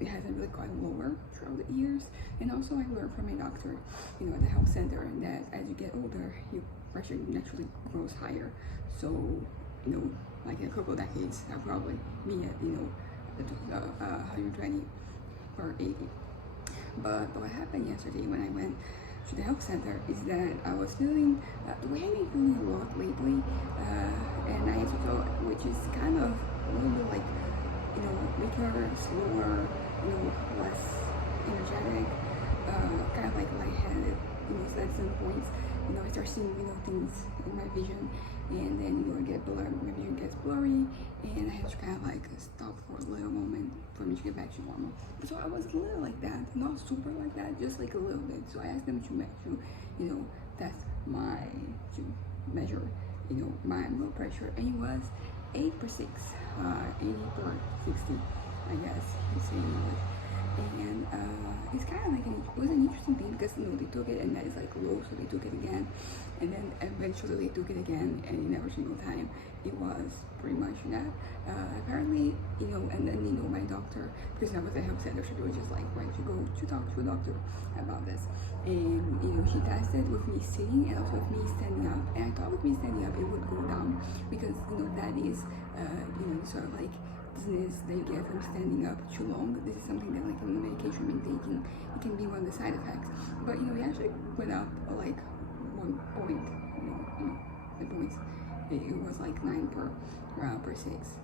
It hasn't really gotten lower throughout the years. And also I learned from my doctor, at the health center, that as you get older, your pressure naturally grows higher. So, like in a couple of decades, I'll probably be at, 120 or 80. But what happened yesterday when I went to the health center is that I was feeling the way I've been feeling a lot lately, and I also felt, which is kind of a little bit like, weaker, slower, less energetic, kind of like lightheaded, so at some points, I start seeing, things in my vision, and then, get blurry, my vision gets blurry, and I have to kind of like stop for a little moment for me to get back to normal. So I was a little like that, not super like that, just like a little bit. So I asked them to test to measure, my blood pressure, and it was 8 per 6, 80 per 60, I guess you say in English. And it's kind of like it was an interesting thing because they took it and that is like low, so they took it again, and then eventually they took it again, and in every single time it was pretty much that. Apparently, and then my doctor, because I was a health center, so they were just like, why don't you go to talk to a doctor about this? And she tested with me sitting and also with me standing up, and I thought with me standing up it would go down because that is sort of like dizziness that you get from standing up too long. This is something that like in the medication I've been taking, it can be one of the side effects. But it actually went up like 1 point. The points. It was like 9 per 6.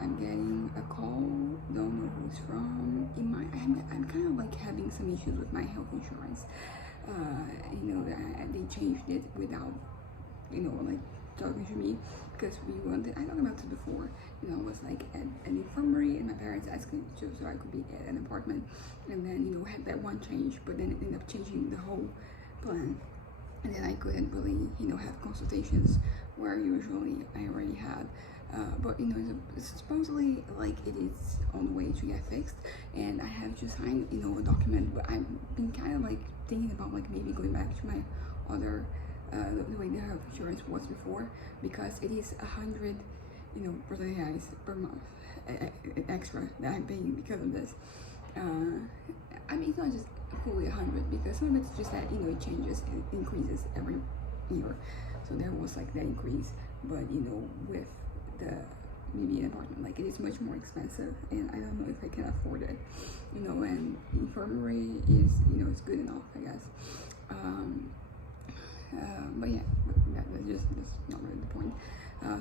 I'm getting a call. Don't know who it's from. I'm kind of like having some issues with my health insurance. They changed it without like talking to me, because we wanted, I talked about this before, I was like at an infirmary and my parents asked me to, so I could be at an apartment, and then had that one change, but then it ended up changing the whole plan, and then I couldn't really have consultations where usually I already had. But it's supposedly like it is on the way to get fixed, and I have to sign a document, but I've been kind of like thinking about like maybe going back to my other the way the health insurance was before, because it is 100 Brazilian reais per month extra that I'm paying because of this. I mean, it's not just fully 100, because some of it's just that it changes, it increases every year, so there was like that increase, but with the maybe an apartment, like it is much more expensive, and I don't know if I can afford it, and infirmary is it's good enough, I guess. But yeah, that's not really the point.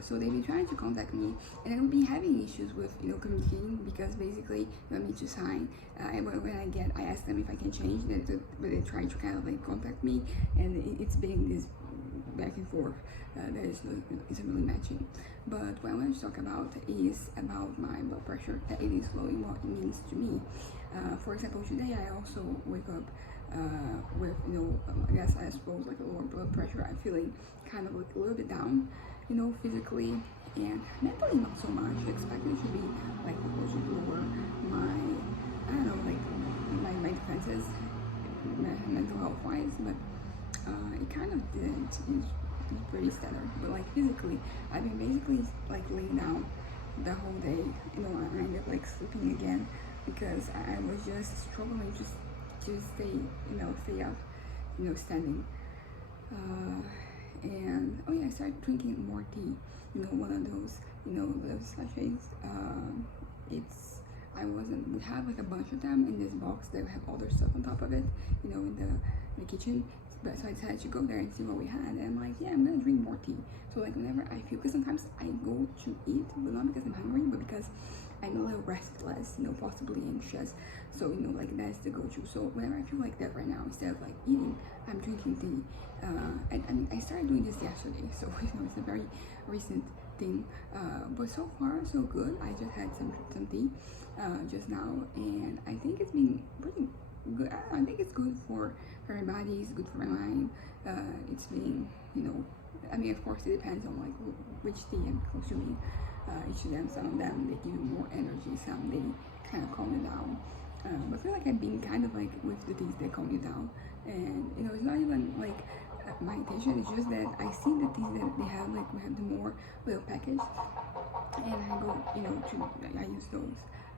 So they've been trying to contact me, and I've been having issues with communicating, because basically I need to sign, and when I ask them if I can change that, but they try to kind of like contact me, and it's been this back and forth that isn't really matching. But what I want to talk about is about my blood pressure, that it is low, and what it means to me. For example, today I also wake up with I suppose like a lower blood pressure. I'm feeling kind of like a little bit down, physically, and mentally not so much. I expected it to be like supposed to lower my, I don't know, like my defenses, mental health wise, but it kind of didn't. It's pretty stellar, but like physically, I've been basically like laying down the whole day. I ended up like sleeping again because I was just struggling to stay up, standing. And oh yeah, I started drinking more tea. One of those, those sachets. We have like a bunch of them in this box that have other stuff on top of it, in the kitchen. But so I decided to go there and see what we had, and I'm like, yeah, I'm gonna drink more tea. So like whenever I feel, because sometimes I go to eat, but not because I'm hungry, but because I'm a little restless, possibly anxious. So like that's the go-to. So whenever I feel like that right now, instead of like eating, I'm drinking tea. And I started doing this yesterday, so it's a very recent thing. But so far so good. I just had some tea just now, and I think it's been pretty good. I think it's good for my body, it's good for my mind. It's been, I mean, of course it depends on like which tea I'm consuming. Each of them, some of them they give you more energy, some they kind of calm you down. But I feel like I've been kind of like with the teas that calm you down, and it's not even like my intention. It's just that I see the teas that they have, like we have the more little package, and I go, I use those.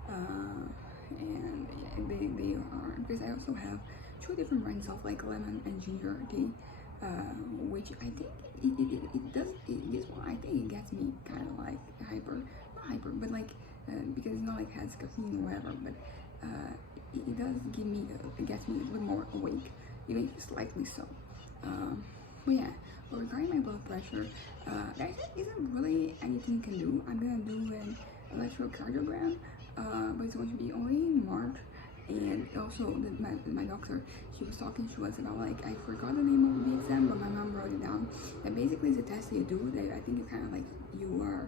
And yeah, they are, because I also have two different brands of like lemon and ginger tea, which I think this one I think it gets me kind of like not hyper, but like because it's not like has caffeine or whatever, but it does give me it gets me a little bit more awake, even if slightly so. But yeah, but regarding my blood pressure, there isn't really anything you can do. I'm gonna do an electrocardiogram, but it's going to be only in March. And also, my doctor, she was talking to us about like, I forgot the name of the exam, but my mom wrote it down. That basically is a test you do that I think you kind of like, you are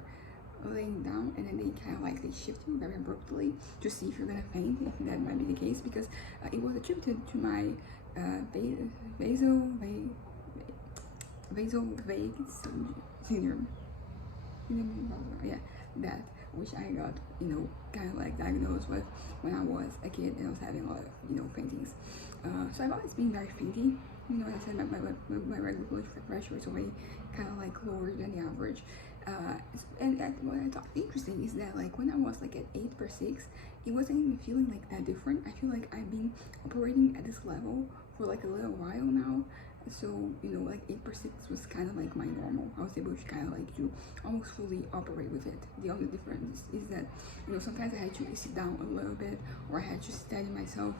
laying down and then they kind of like, they shift you very abruptly to see if you're gonna faint, if that might be the case, because it was attributed to my vasovagal syndrome. Yeah, that, which I got, kind of like diagnosed with when I was a kid and I was having a lot of, faintings. So I've always been very fainty. As I said, my regular blood pressure is already kind of like lower than the average. And what I thought interesting is that like when I was like at 8/6, it wasn't even feeling like that different. I feel like I've been operating at this level for like a little while now. So, like 8/6 was kind of like my normal. I was able to kind of like to almost fully operate with it. The only difference is that, sometimes I had to sit down a little bit, or I had to steady myself,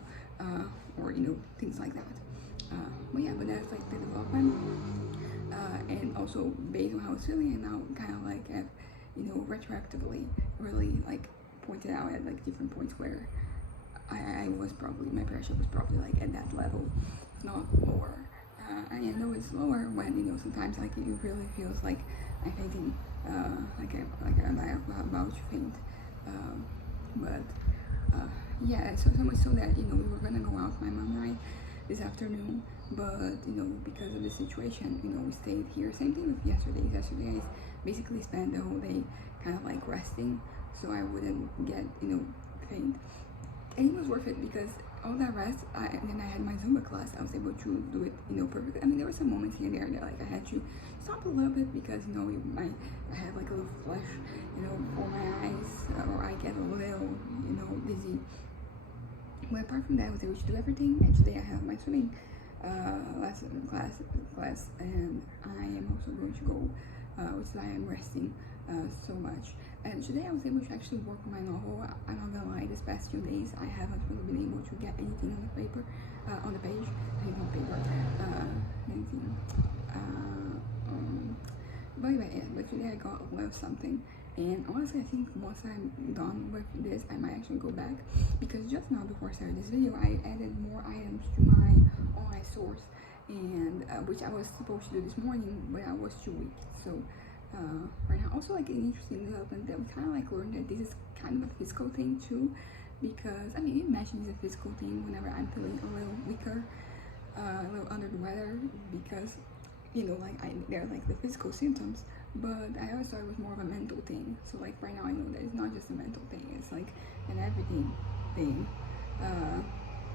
or, things like that. But yeah, but that's like the development. And also based on how I was feeling, and now kind of like have, retroactively really like pointed out at like different points where I was probably, my pressure was probably like at that level, if not lower. I know it's lower when, sometimes like it really feels like I'm fainting, like I'm about to faint. But yeah, so much so that, we were gonna go out, my mom and I, this afternoon, but, because of the situation, we stayed here. Same thing with yesterday. Yesterday I basically spent the whole day kind of like resting, so I wouldn't get, faint. And it was worth it because all that rest, and then I had my Zumba class. I was able to do it, perfectly. I mean, there were some moments here and there that like I had to stop a little bit because, I had like a little flush, for my eyes, or I get a little, dizzy. But apart from that, I was able to do everything. And today I have my swimming lesson class, and I am also going to go, which is why I'm resting so much. And today I was able to actually work on my novel. I'm not gonna lie, this past few days I haven't really been able to get anything on the paper, on the page. I mean, on paper, anything. But today I got a little something. And honestly, I think once I'm done with this, I might actually go back, because just now before I started this video, I added more items to my online source, and which I was supposed to do this morning, but I was too weak. So right now, also like an interesting development that we kind of like learned that this is kind of a physical thing too, because I mean, you imagine it's a physical thing whenever I'm feeling a little weaker, a little under the weather, because like they're like the physical symptoms, but I always thought it was more of a mental thing. So like right now I know that it's not just a mental thing, it's like an everything thing.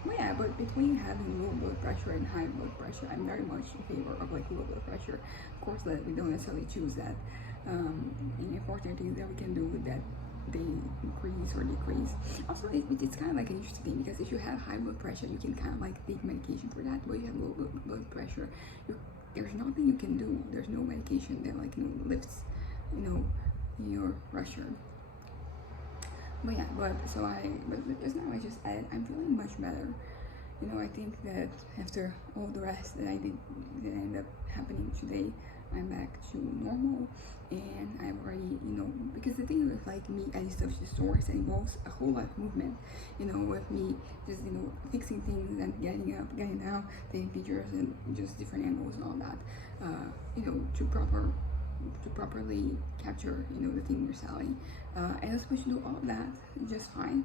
But yeah, but between having low blood pressure and high blood pressure, I'm very much in favor of like low blood pressure. Of course, that we don't necessarily choose that. And important things that we can do with that, they increase or decrease. Also, it's kind of like an interesting thing, because if you have high blood pressure, you can kind of like take medication for that. But you have low blood pressure, there's nothing you can do. There's no medication that like lifts, your pressure. But yeah, but just now I'm feeling much better. I think that after all the rest that I did, that ended up happening today, I'm back to normal, and I've already, because the thing with like me adding stuff to the stores, it involves a whole lot of movement, with me just, fixing things and getting up, getting down, taking pictures and just different angles and all that, to properly capture, the thing you're selling. And I'm supposed to do all of that just fine.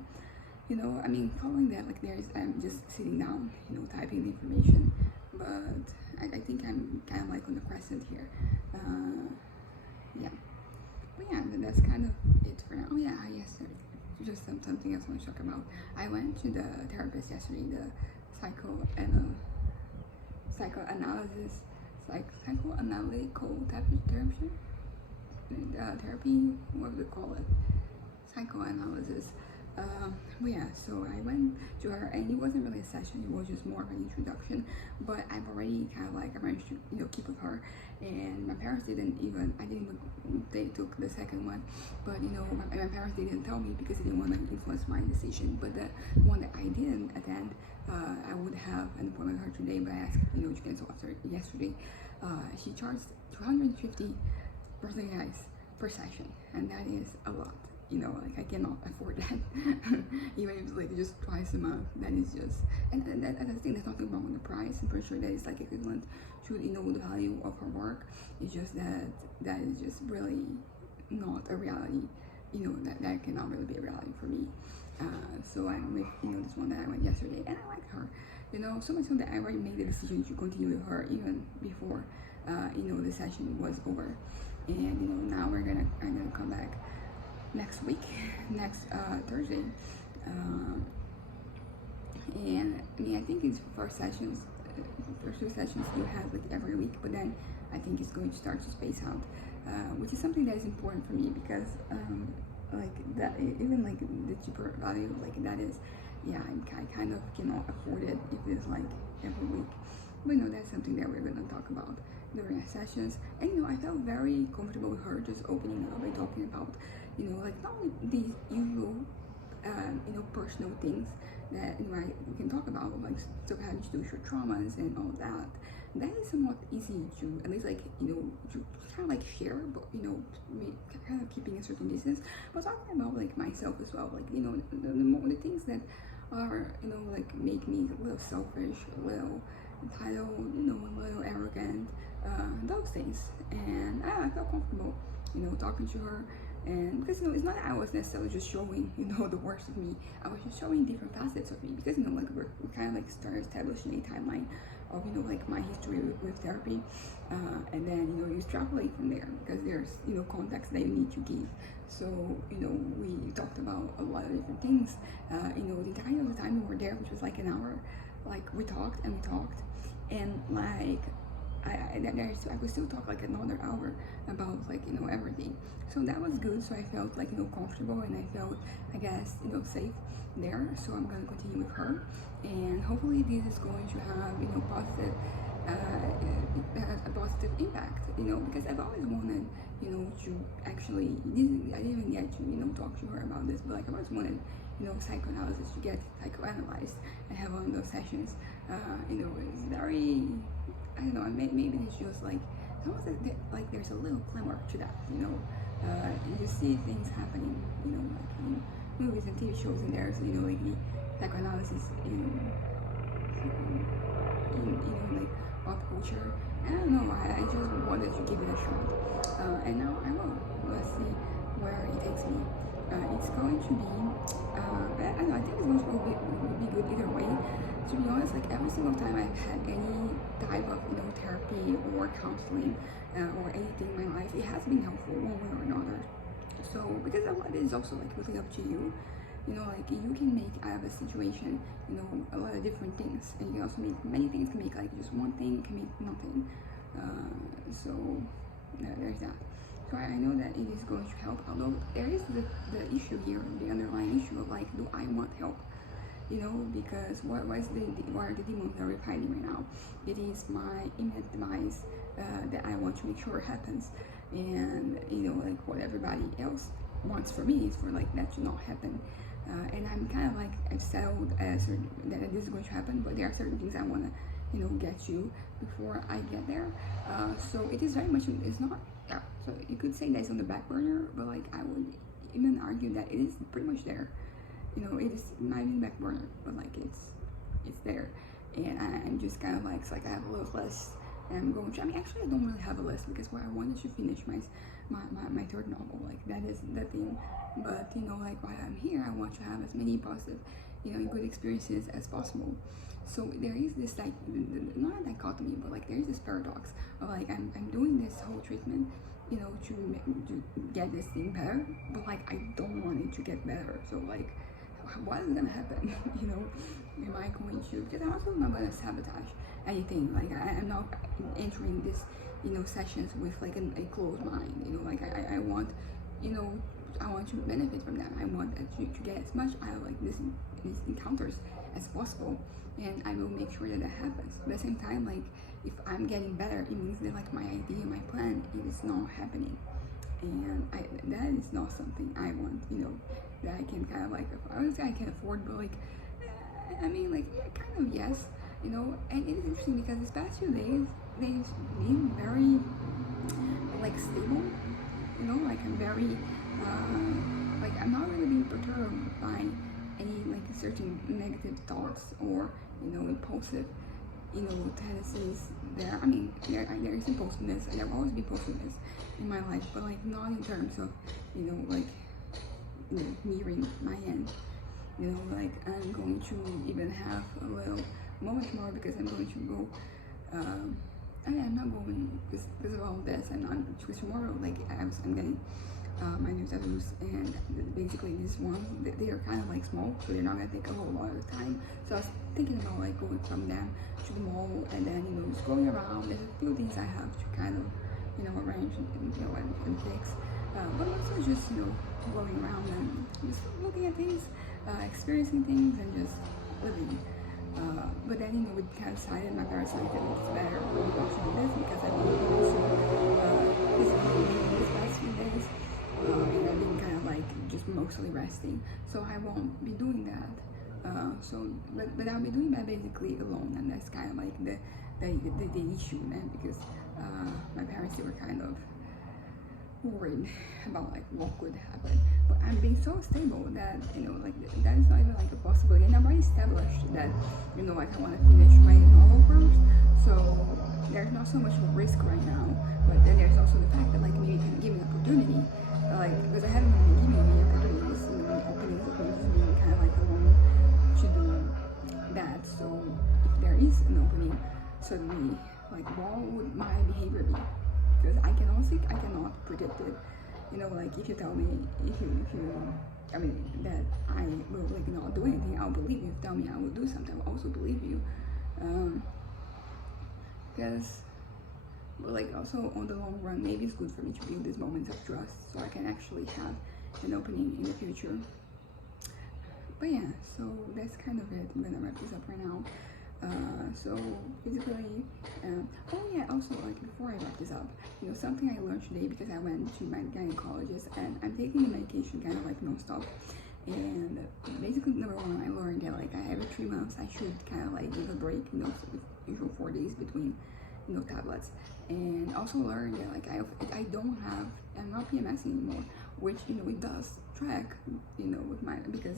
I mean, following that, like I'm just sitting down, typing the information, but I think I'm kind of like on the crescent here. Yeah. But yeah, that's kind of it for now. Oh yeah, yes, just something else I want to talk about. I went to the therapist yesterday, the psychoanalytical therapy, what do they call it? Psychoanalysis But yeah, so I went to her, and it wasn't really a session, it was just more of an introduction. But I've already kind of like arranged to, keep with her. And my parents I didn't even, they took the second one. But my parents didn't tell me because they didn't want to influence my decision. But the one that I didn't attend, I would have an appointment with her today, but I asked, to cancel after yesterday. She charged 250 Brazilian reais per session, and that is a lot. Like I cannot afford that. Even if it's like just twice a month, that is just, and I think there's nothing wrong with the price. I'm pretty sure that is like equivalent to the value of her work. It's just that is just really not a reality. That cannot really be a reality for me. So I'm with this one that I went yesterday, and I like her. So much so that I already made the decision to continue with her even before the session was over. And now I'm gonna come back next week, next Thursday. And I mean, I think it's first two sessions you have like every week, but then I think it's going to start to space out, which is something that is important for me because like that, even like the cheaper value, like that is, yeah, I kind of cannot afford it if it's like every week. But that's something that we're gonna talk about during our sessions. And I felt very comfortable with her just opening up and talking about like not only these usual personal things that we can talk about, like stuff having to do with your traumas and all that. That is somewhat easy to at least like to kind of like share, but kind of keeping a certain distance. But talking about like myself as well, like the things that are like make me a little selfish, a little entitled, a little arrogant, those things. And I felt comfortable talking to her. And because it's not that I was necessarily just showing the worst of me, I was just showing different facets of me, because like we're kind of like started establishing a timeline of like my history with therapy, and then you extrapolate from there, because there's context that you need to give. So we talked about a lot of different things. The entirety of the time we were there, which was like an hour, like we talked, and like I could still talk like another hour about like everything. So that was good. So I felt like comfortable, and I felt, I guess, safe there. So I'm gonna continue with her, and hopefully this is going to have positive a positive impact. Because I've always wanted to actually, I didn't even get to talk to her about this, but like I've always wanted psychoanalysis, to get psychoanalyzed and have one of those sessions. It's very, I don't know, maybe it's just like, it's almost like there's a little glimmer to that, you see things happening, like in movies and TV shows, and there's, like the psychoanalysis in like pop culture. I don't know, I just wanted to give it a shot, and now I will. Let's see where it takes me. It's going to be, I don't know, I think it's going to be good either way. To be honest, like every single time I've had any type of therapy or counseling or anything in my life, it has been helpful one way or another. So because a lot of it is also like really up to you. Like you can make out of a situation, a lot of different things, and you can also make many things. Can make like just one thing, can make nothing. So there's that. So I know that it is going to help, although there is the issue here, the underlying issue of like, do I want help? Because what are the demons that are fighting right now? It is my imminent demise that I want to make sure happens, and like what everybody else wants for me is for like that to not happen. And I'm kind of like, I've settled that this is going to happen, but there are certain things I want to get to before I get there. So it is very much, it's not, yeah, so you could say that it's on the back burner, but like I would even argue that it is pretty much there. It is not even back burner, but like it's there. And I'm just kind of like, it's like I have a little list, and I'm going to, actually I don't really have a list, because I wanted to finish my third novel, like that is the thing. But like while I'm here, I want to have as many positive good experiences as possible. So there is this like, not a dichotomy, but like there is this paradox of like I'm doing this whole treatment to get this thing better, but like I don't want it to get better. So like, what is gonna happen? Am I going to, because I'm also not gonna sabotage anything. Like I'm not entering this sessions with like a closed mind. Like I want to benefit from them. I want to get as much out of like these encounters as possible, and I will make sure that that happens. But at the same time, like if I'm getting better, it means that like my idea, my plan, it is not happening, and that is not something I want. You know, that I can kind of like, I wouldn't say I can afford, but like I mean like yeah, kind of yes. You know, and it is interesting because these past few days they've been very like stable. You know, like I'm very like I'm not really being perturbed by any like certain negative thoughts or impulsive tendencies there. I mean there is impulsiveness, and there will always be impulsiveness in my life, but like not in terms of like nearing my end. Like I'm going to even have a little moment tomorrow because I'm going to go I'm not going because of all this, and because tomorrow like I'm getting my new tattoos, and basically these ones they are kind of like small, so they're not gonna take a whole lot of time. So I was thinking about like going from them to the mall, and then just going around. There's a few things I have to kind of arrange and fix, but also just going around and just looking at things, experiencing things, and just living. But then we kind of decided, my parents decided that it's better for me to do this because I've been physically these past few days, and I've been kind of like just mostly resting, so I won't be doing that. But I'll be doing that basically alone, and that's kind of like the issue, man, because my parents, they were kind of worried about like what could happen, but I'm being so stable that like that is not even like a possibility, and I'm already established that like I want to finish my novel first, so there's not so much of a risk right now. But then there's also the fact that like maybe it can give me an opportunity, like because I haven't been giving me opportunities, openings of me just being kind of like alone to do that. So if there is an opening, suddenly like what would my behavior be? Because I cannot predict it. Like if you tell me, I mean, that I will like not do anything, I'll believe you. If you tell me I will do something, I'll also believe you. Because, but like also on the long run, maybe it's good for me to build these moments of trust, so I can actually have an opening in the future. But yeah, so that's kind of it. I'm gonna wrap this up right now. So basically, oh yeah, also like before I wrap this up, something I learned today, because I went to my gynecologist and I'm taking the medication kind of like non-stop, and basically number one, I learned that like every 3 months I should kind of like give a break, usual 4 days between tablets, and also learned that like I'm not PMSing anymore, which it does track with my because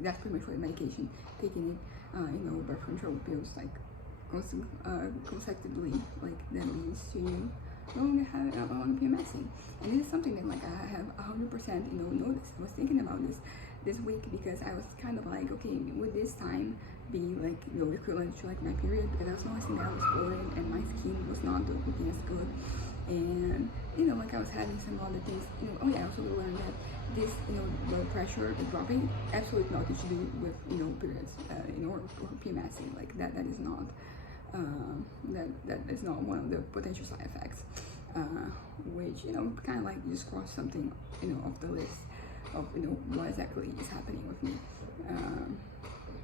that's pretty much what medication, taking it birth control pills like consecutively, like that leads to no longer PMSing. And this is something that like I have 100% noticed. I was thinking about this week because I was kind of like, okay, would this time be like equivalent to like my period? Because I was noticing that I was bloating and my skin was not looking as good, and like I was having some other things. Oh yeah, I also learned that this blood pressure is dropping absolutely nothing to do with periods or PMSing. Like that is not that is not one of the potential side effects, which kind of like just cross something off the list of what exactly is happening with me.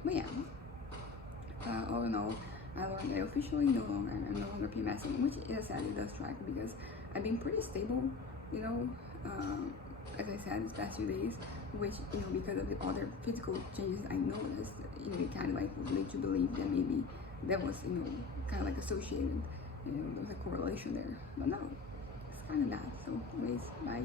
But yeah, all in all, I learned that officially I'm no longer PMSing, which is sad. It does track because I've been pretty stable, as I said, these past few days, which because of the other physical changes I noticed, it kind of like would lead to believe that maybe that was kind of like associated, there was a correlation there, but no, it's kind of that. So anyways, bye.